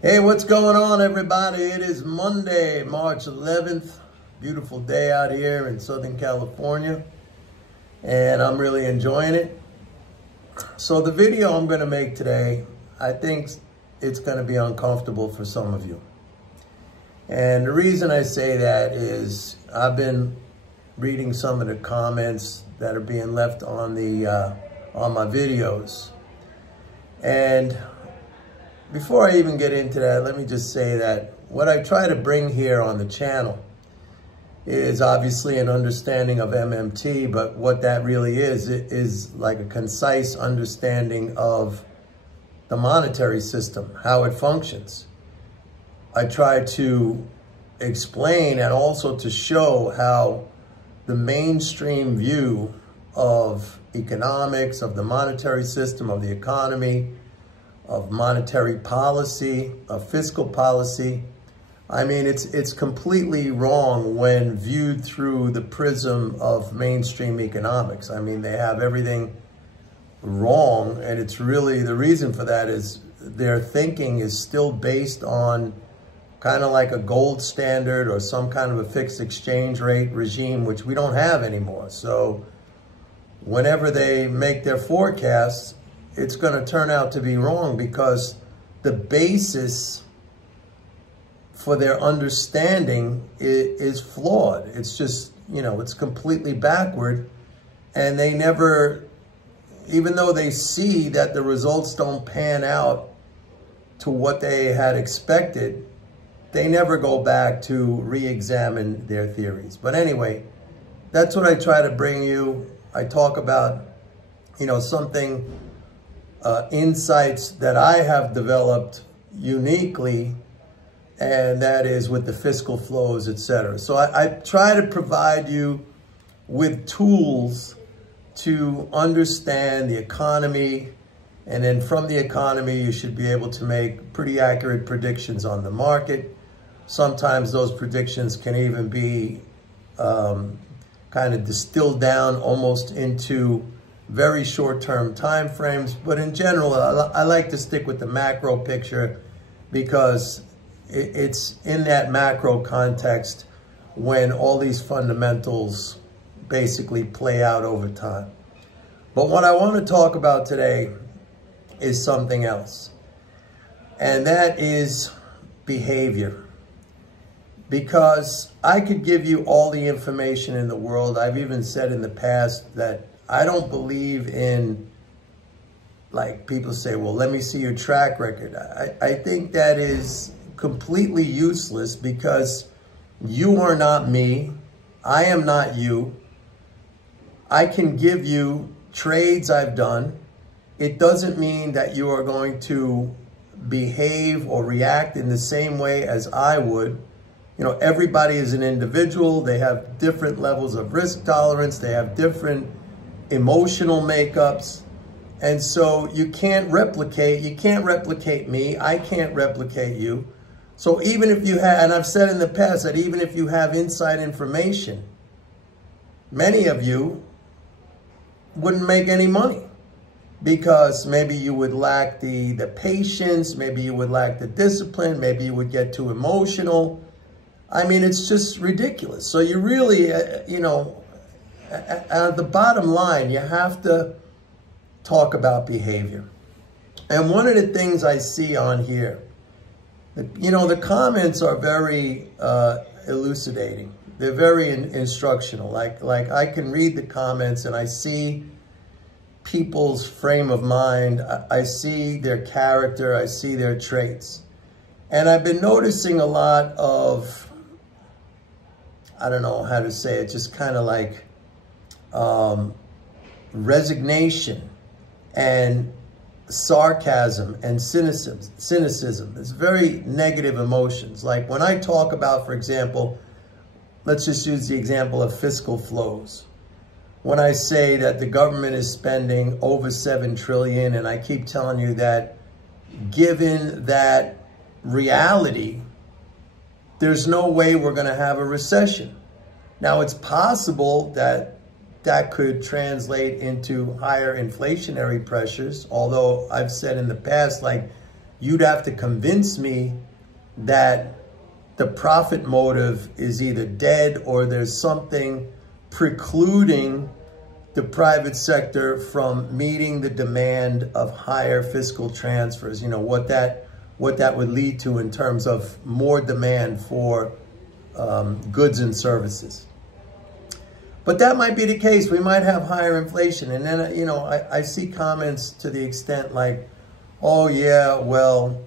Hey, what's going on, everybody? It is Monday, March 11th. Beautiful day out here in Southern California, and I'm really enjoying it. So the video I'm going to make today, I think it's going to be uncomfortable for some of you. And the reason I say that is I've been reading some of the comments that are being left on my videos. And before I even get into that, let me just say that what I try to bring here on the channel is obviously an understanding of MMT, but what that really is like a concise understanding of the monetary system, how it functions. I try to explain and also to show how the mainstream view of economics, of the monetary system, of the economy, of monetary policy, of fiscal policy. I mean, it's completely wrong when viewed through the prism of mainstream economics. I mean, they have everything wrong, and it's really, the reason for that is their thinking is still based on kind of like a gold standard or some kind of a fixed exchange rate regime, which we don't have anymore. So whenever they make their forecasts, it's going to turn out to be wrong because the basis for their understanding is flawed. It's just, you know, it's completely backward. And they never, even though they see that the results don't pan out to what they had expected, they never go back to re-examine their theories. But anyway, that's what I try to bring you. I talk about, you know, insights that I have developed uniquely, and that is with the fiscal flows, etc. So I try to provide you with tools to understand the economy, and then from the economy, you should be able to make pretty accurate predictions on the market. Sometimes those predictions can even be kind of distilled down almost into very short-term time frames. But in general, I like to stick with the macro picture because it's in that macro context when all these fundamentals basically play out over time. But what I want to talk about today is something else, and that is behavior. Because I could give you all the information in the world. I've even said in the past that I don't believe in, like people say, well, let me see your track record. I think that is completely useless because you are not me. I am not you. I can give you trades I've done. It doesn't mean that you are going to behave or react in the same way as I would. You know, everybody is an individual. They have different levels of risk tolerance. They have different emotional makeups. And so you can't replicate me. I can't replicate you. So even if you have, and I've said in the past that even if you have inside information, many of you wouldn't make any money because maybe you would lack the patience, maybe you would lack the discipline, maybe you would get too emotional. I mean, it's just ridiculous. So you really, you know, at the bottom line, you have to talk about behavior. And one of the things I see on here, you know, the comments are very elucidating. They're very instructional. Like I can read the comments and I see people's frame of mind. I see their character. I see their traits. And I've been noticing a lot of, I don't know how to say it, just kind of like resignation and sarcasm and cynicism. It's very negative emotions. Like when I talk about, for example, let's just use the example of fiscal flows. When I say that the government is spending over $7 trillion, and I keep telling you that given that reality, there's no way we're going to have a recession. Now, it's possible that that could translate into higher inflationary pressures, although I've said in the past, like, you'd have to convince me that the profit motive is either dead or there's something precluding the private sector from meeting the demand of higher fiscal transfers. You know, what that would lead to in terms of more demand for goods and services. But that might be the case. We might have higher inflation. And then, you know, I see comments to the extent like, oh yeah, well,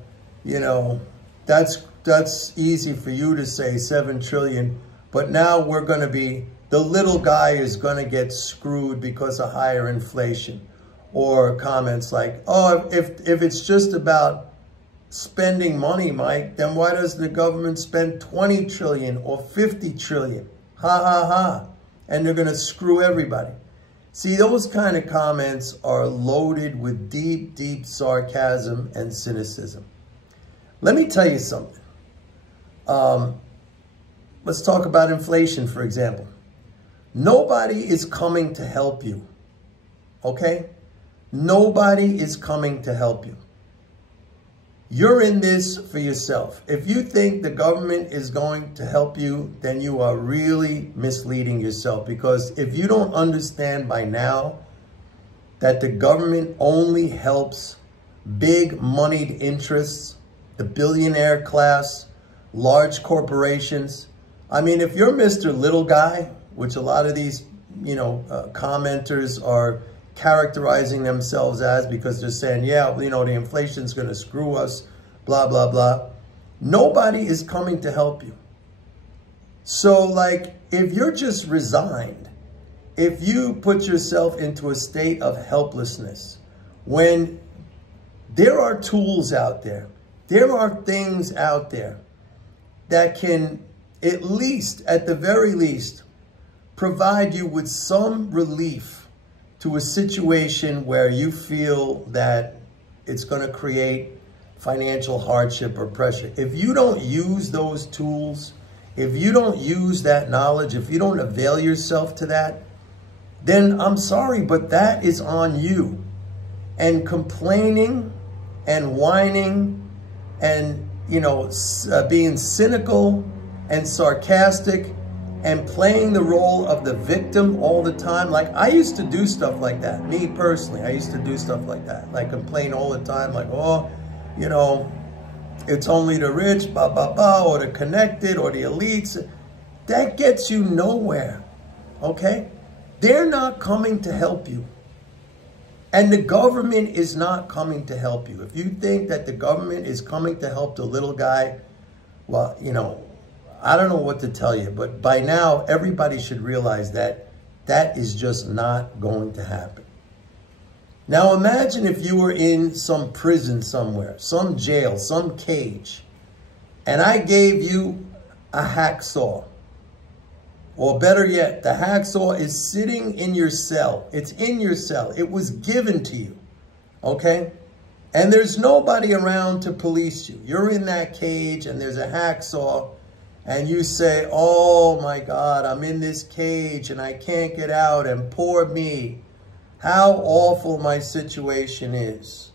you know, that's easy for you to say, 7 trillion, but now we're going to be, the little guy is going to get screwed because of higher inflation. Or comments like, oh, if it's just about spending money, Mike, then why does the government spend 20 trillion or 50 trillion? Ha, ha, ha. And they're going to screw everybody. See, those kind of comments are loaded with deep, deep sarcasm and cynicism. Let me tell you something. Let's talk about inflation, for example. Nobody is coming to help you, okay? Nobody is coming to help you. You're in this for yourself. If you think the government is going to help you, then you are really misleading yourself. Because if you don't understand by now that the government only helps big moneyed interests, the billionaire class, large corporations. I mean, if you're Mr. Little Guy, which a lot of these, you know, commenters are characterizing themselves as, because they're saying, yeah, you know, the inflation's going to screw us, blah, blah, blah. Nobody is coming to help you. So, like, if you're just resigned, if you put yourself into a state of helplessness, when there are tools out there, there are things out there that can, at least, at the very least, provide you with some relief to a situation where you feel that it's going to create financial hardship or pressure. If you don't use those tools, if you don't use that knowledge, if you don't avail yourself to that, then I'm sorry, but that is on you. And complaining and whining and, you know, being cynical and sarcastic and playing the role of the victim all the time. Like, I used to do stuff like that. Me personally, I used to do stuff like that. Like, complain all the time, like, oh, you know, it's only the rich, blah, blah, blah, or the connected, or the elites. That gets you nowhere, okay? They're not coming to help you. And the government is not coming to help you. If you think that the government is coming to help the little guy, well, you know, I don't know what to tell you, but by now, everybody should realize that that is just not going to happen. Now, imagine if you were in some prison somewhere, some jail, some cage, and I gave you a hacksaw. Or better yet, the hacksaw is sitting in your cell. It's in your cell. It was given to you, okay? And there's nobody around to police you. You're in that cage and there's a hacksaw, and you say, oh my God, I'm in this cage and I can't get out, and poor me. How awful my situation is.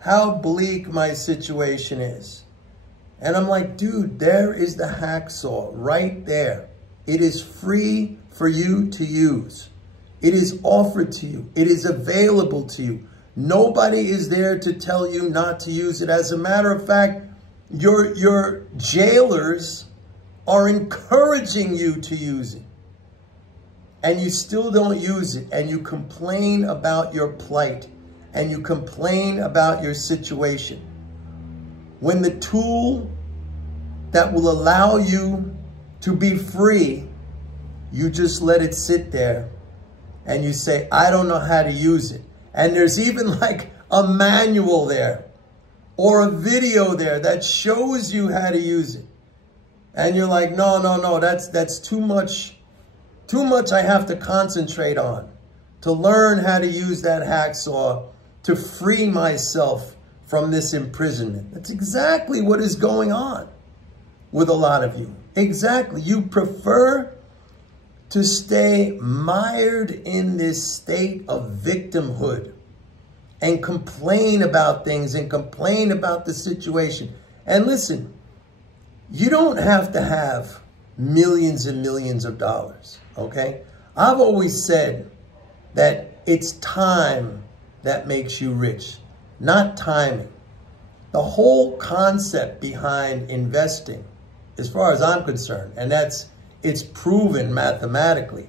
How bleak my situation is. And I'm like, dude, there is the hacksaw right there. It is free for you to use. It is offered to you. It is available to you. Nobody is there to tell you not to use it. As a matter of fact, your jailers are encouraging you to use it. And you still don't use it. And you complain about your plight. And you complain about your situation. When the tool that will allow you to be free, you just let it sit there. And you say, I don't know how to use it. And there's even like a manual there. Or a video there that shows you how to use it. And you're like, no, no, no, that's too much. Too much I have to concentrate on to learn how to use that hacksaw to free myself from this imprisonment. That's exactly what is going on with a lot of you. Exactly. You prefer to stay mired in this state of victimhood and complain about things and complain about the situation. And listen, you don't have to have millions and millions of dollars, okay? I've always said that it's time that makes you rich, not timing. The whole concept behind investing, as far as I'm concerned, and it's proven mathematically,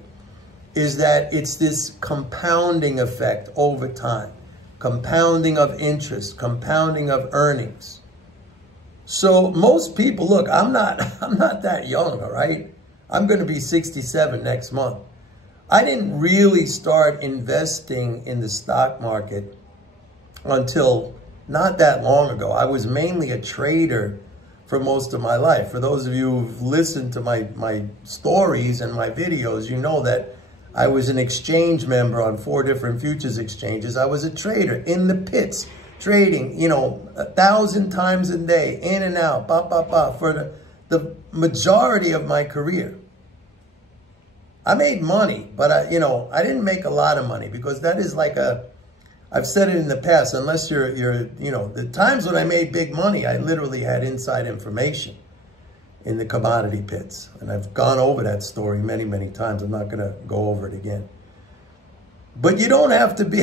is that it's this compounding effect over time, compounding of interest, compounding of earnings. So most people, look, I'm not that young, all right? I'm going to be 67 next month. I didn't really start investing in the stock market until not that long ago. I was mainly a trader for most of my life. For those of you who've listened to my stories and my videos, you know that I was an exchange member on 4 different futures exchanges. I was a trader in the pits, trading, 1,000 times a day, in and out, for the majority of my career. I made money, but I didn't make a lot of money, because that is like I've said it in the past, unless you're the times when I made big money, I literally had inside information in the commodity pits. And I've gone over that story many, many times. I'm not going to go over it again. But you don't have to be,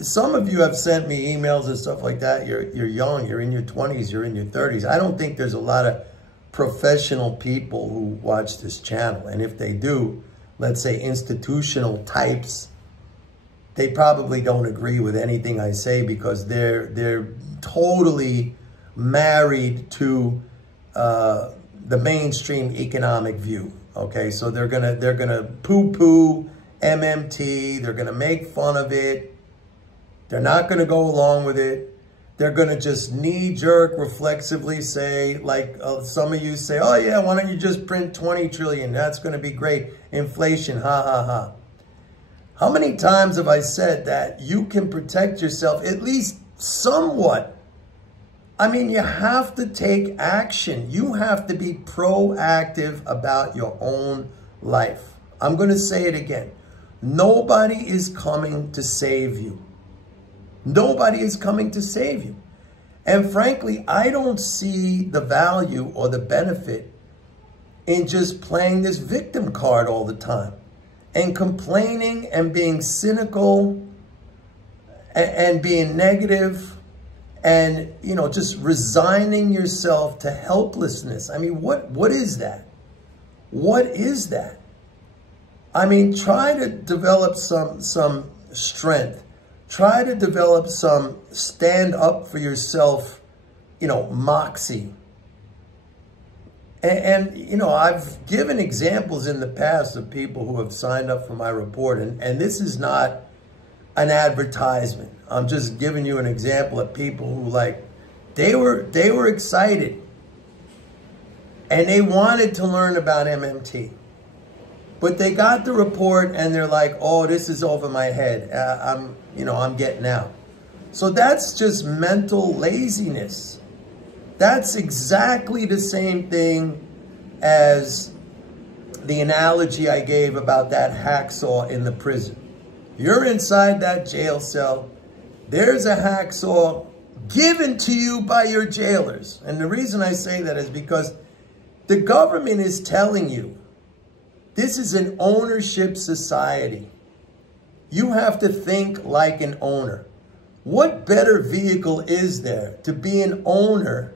some of you have sent me emails and stuff like that. You're young, you're in your 20s, you're in your 30s. I don't think there's a lot of professional people who watch this channel. And if they do, let's say institutional types, they probably don't agree with anything I say, because they're totally married to the mainstream economic view. Okay, so they're gonna poo-poo MMT. They're gonna make fun of it. They're not gonna go along with it. They're gonna just knee-jerk, reflexively say, like some of you say, oh yeah, why don't you just print 20 trillion? That's gonna be great. Inflation, ha ha ha. How many times have I said that you can protect yourself at least somewhat? You have to take action. You have to be proactive about your own life. I'm going to say it again. Nobody is coming to save you. Nobody is coming to save you. And frankly, I don't see the value or the benefit in just playing this victim card all the time and complaining and being cynical and being negative and, just resigning yourself to helplessness. What is that? What is that? Try to develop some strength. Try to develop some stand up for yourself, moxie. And I've given examples in the past of people who have signed up for my report. And this is not an advertisement. I'm just giving you an example of people who, they were excited. And they wanted to learn about MMT. But they got the report and they're like, oh, this is over my head. I'm getting out. So that's just mental laziness. That's exactly the same thing as the analogy I gave about that hacksaw in the prison. You're inside that jail cell. There's a hacksaw given to you by your jailers. And the reason I say that is because the government is telling you this is an ownership society. You have to think like an owner. What better vehicle is there to be an owner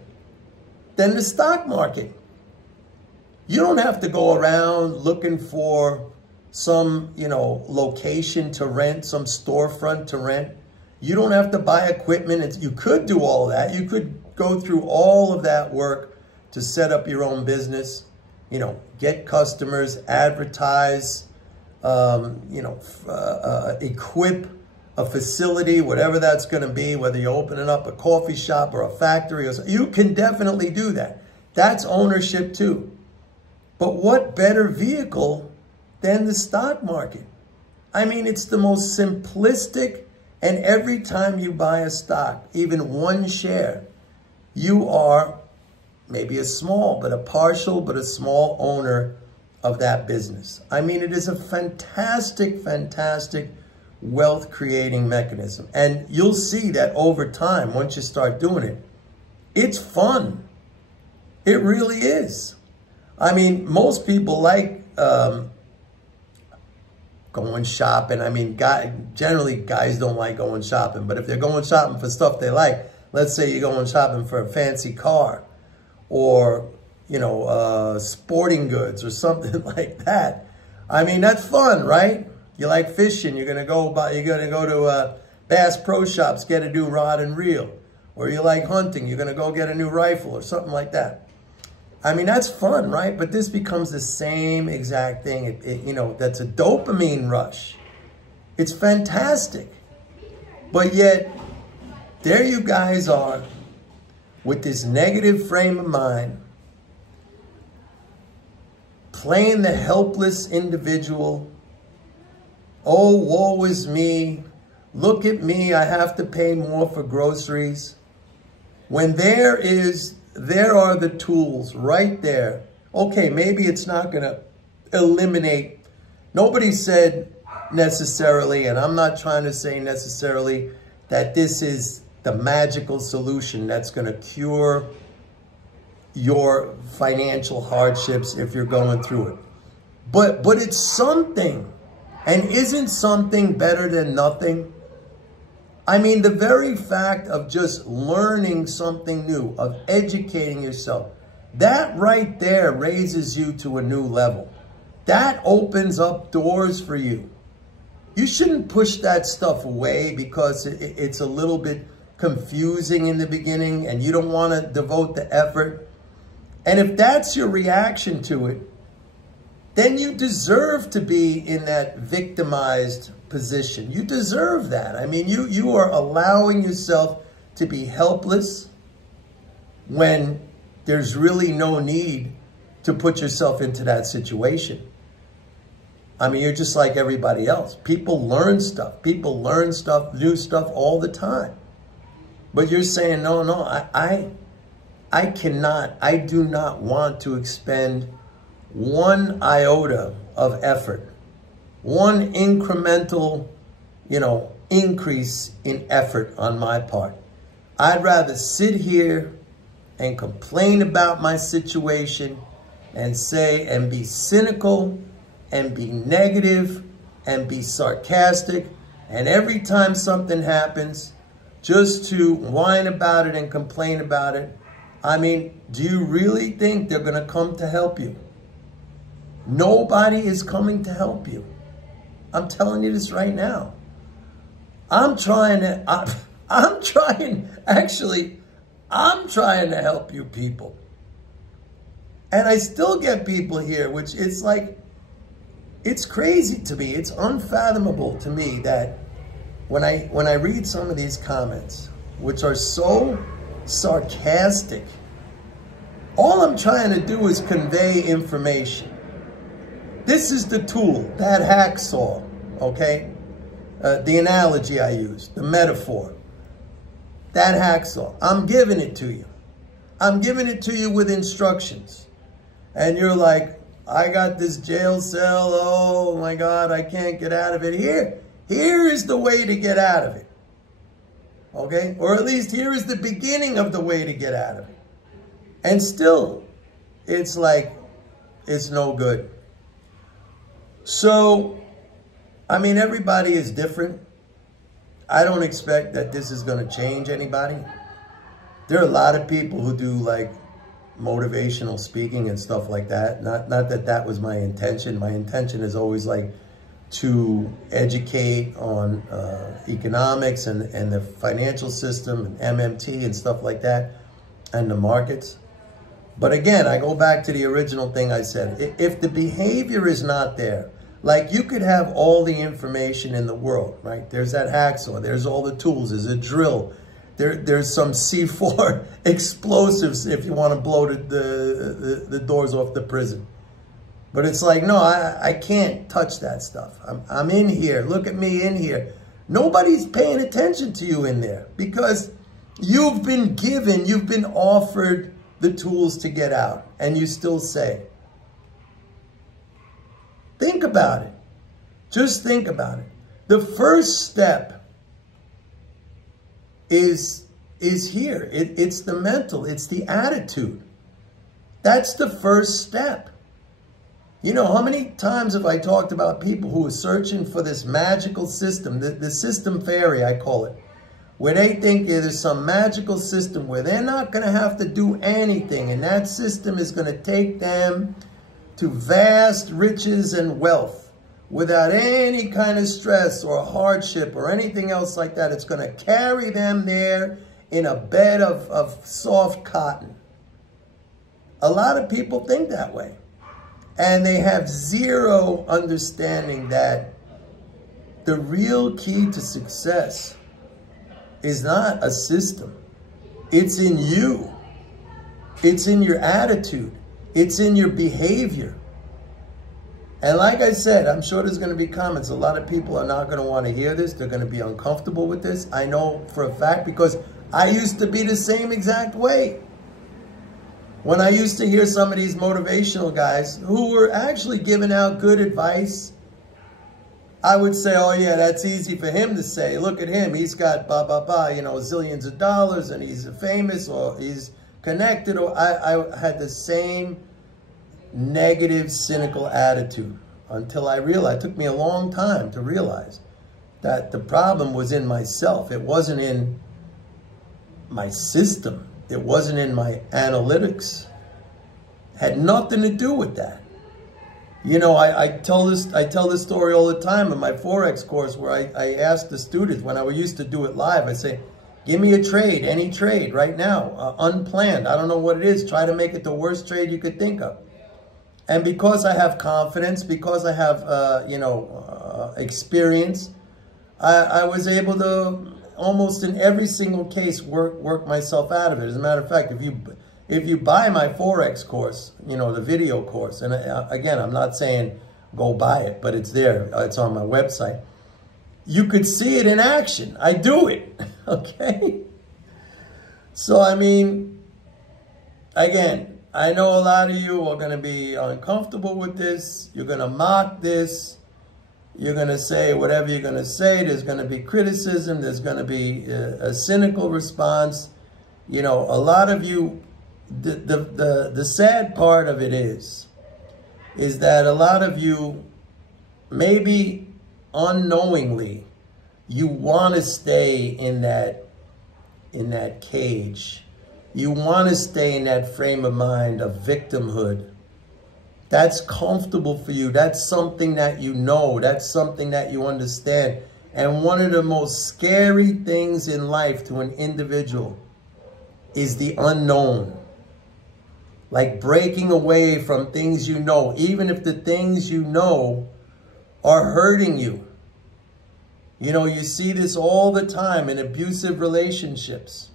than the stock market? You don't have to go around looking for some, location to rent, some storefront to rent. You don't have to buy equipment. You could do all of that. You could go through all of that work to set up your own business, get customers, advertise, equip a facility, whatever that's going to be, whether you're opening up a coffee shop or a factory, you can definitely do that. That's ownership too. But what better vehicle than the stock market? It's the most simplistic, and every time you buy a stock, even one share, you are maybe a small, but a partial, but a small owner of that business. It is a fantastic, fantastic wealth creating mechanism. And you'll see that over time, once you start doing it, it's fun. It really is. I mean, most people like going shopping. I mean, generally guys don't like going shopping, but if they're going shopping for stuff they like, let's say you're going shopping for a fancy car or, you know, sporting goods or something like that. I mean, that's fun, right? You like fishing, you're gonna go to Bass Pro Shops, get a new rod and reel. Or you like hunting, you're gonna go get a new rifle or something like that. I mean, that's fun, right? But this becomes the same exact thing. You know, that's a dopamine rush. It's fantastic. But yet, there you guys are with this negative frame of mind, playing the helpless individual. Oh, woe is me. Look at me, I have to pay more for groceries. When there are the tools right there. Okay, maybe it's not going to eliminate. Nobody said necessarily, and I'm not trying to say necessarily that this is the magical solution that's going to cure your financial hardships if you're going through it. But it's something. And isn't something better than nothing? I mean, the very fact of just learning something new, of educating yourself, that right there raises you to a new level. That opens up doors for you. You shouldn't push that stuff away because it's a little bit confusing in the beginning and you don't want to devote the effort. And if that's your reaction to it, then you deserve to be in that victimized position. You deserve that. I mean, you are allowing yourself to be helpless when there's really no need to put yourself into that situation. I mean, you're just like everybody else. People learn stuff. People learn stuff, new stuff all the time. But you're saying, no, I cannot, I do not want to expend one iota of effort, one incremental, increase in effort on my part. I'd rather sit here and complain about my situation and say, and be cynical and be negative and be sarcastic. And every time something happens, just to whine about it and complain about it. I mean, do you really think they're going to come to help you? Nobody is coming to help you. I'm telling you this right now. I'm trying to help you people. And I still get people here, which it's like, it's crazy to me. It's unfathomable to me that when I read some of these comments, which are so sarcastic, all I'm trying to do is convey information. This is the tool, that hacksaw, okay? The analogy I used, the metaphor. That hacksaw, I'm giving it to you. I'm giving it to you with instructions. And you're like, I got this jail cell, oh my God, I can't get out of it. Here is the way to get out of it, okay? Or at least here is the beginning of the way to get out of it. And still, it's like, it's no good. So, I mean, everybody is different. I don't expect that this is going to change anybody. There are a lot of people who do like motivational speaking and stuff like that. Not that that was my intention. My intention is always like to educate on economics and the financial system and MMT and stuff like that and the markets. But again, I go back to the original thing I said. If the behavior is not there, like you could have all the information in the world, right? There's that hacksaw, there's all the tools, there's a drill, there's some C4 explosives if you want to blow the doors off the prison. But it's like, no, I can't touch that stuff. I'm in here, look at me in here. Nobody's paying attention to you in there because you've been given, you've been offered the tools to get out, and you still say. Think about it. Just think about it. The first step is here. It's the mental, it's the attitude. That's the first step. You know, how many times have I talked about people who are searching for this magical system, the system fairy, I call it, where they think there's some magical system where they're not going to have to do anything, and that system is going to take them to vast riches and wealth without any kind of stress or hardship or anything else like that. It's going to carry them there in a bed of soft cotton. A lot of people think that way. And they have zero understanding that the real key to success is not a system. It's in you. It's in your attitude. It's in your behavior. And like I said, I'm sure there's going to be comments. A lot of people are not going to want to hear this. They're going to be uncomfortable with this. I know for a fact because I used to be the same exact way. When I used to hear some of these motivational guys who were actually giving out good advice, I would say, oh yeah, that's easy for him to say. Look at him. He's got you know, zillions of dollars and he's famous or he's connected. Or I had the same negative, cynical attitude until I realized, it took me a long time to realize that the problem was in myself. It wasn't in my system. It wasn't in my analytics. It had nothing to do with that. You know, I tell this story all the time in my Forex course where I ask the students, when I used to do it live, I say, give me a trade, any trade right now, unplanned. I don't know what it is. Try to make it the worst trade you could think of. And because I have confidence, because I have, you know, experience, I was able to almost in every single case work myself out of it. As a matter of fact, if you buy my Forex course, you know, the video course, and again, I'm not saying go buy it, but it's there. It's on my website. You could see it in action. I do it, okay? So, I mean, again, I know a lot of you are going to be uncomfortable with this. You're going to mock this. You're going to say whatever you're going to say. There's going to be criticism. There's going to be a cynical response. You know, a lot of you, the sad part of it is that a lot of you, maybe unknowingly, you want to stay in that cage. You want to stay in that frame of mind of victimhood. That's comfortable for you. That's something that you know. That's something that you understand. And one of the most scary things in life to an individual is the unknown. Like breaking away from things you know, even if the things you know are hurting you. You know, you see this all the time in abusive relationships,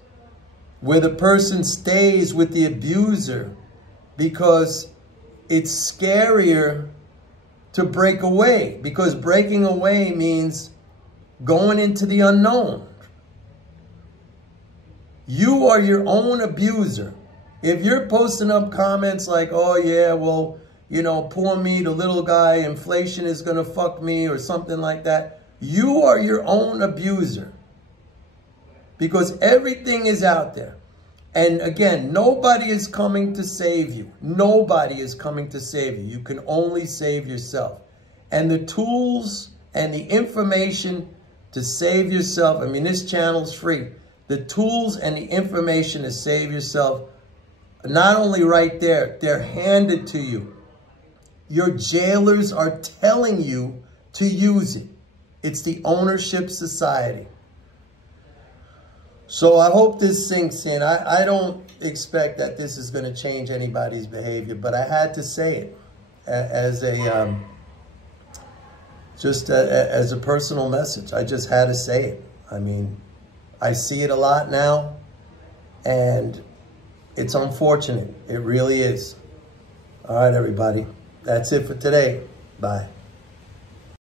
where the person stays with the abuser because it's scarier to break away, because breaking away means going into the unknown. You are your own abuser. If you're posting up comments like, oh yeah, well, you know, poor me, the little guy, inflation is going to fuck me or something like that, you are your own abuser, because everything is out there. And again, nobody is coming to save you. Nobody is coming to save you. You can only save yourself. And the tools and the information to save yourself, I mean, this channel's free. The tools and the information to save yourself, not only right there, they're handed to you. Your jailers are telling you to use it. It's the ownership society. So I hope this sinks in. I don't expect that this is going to change anybody's behavior, but I had to say it as a as a personal message. I just had to say it. I mean, I see it a lot now, and it's unfortunate. It really is. All right, everybody. That's it for today. Bye.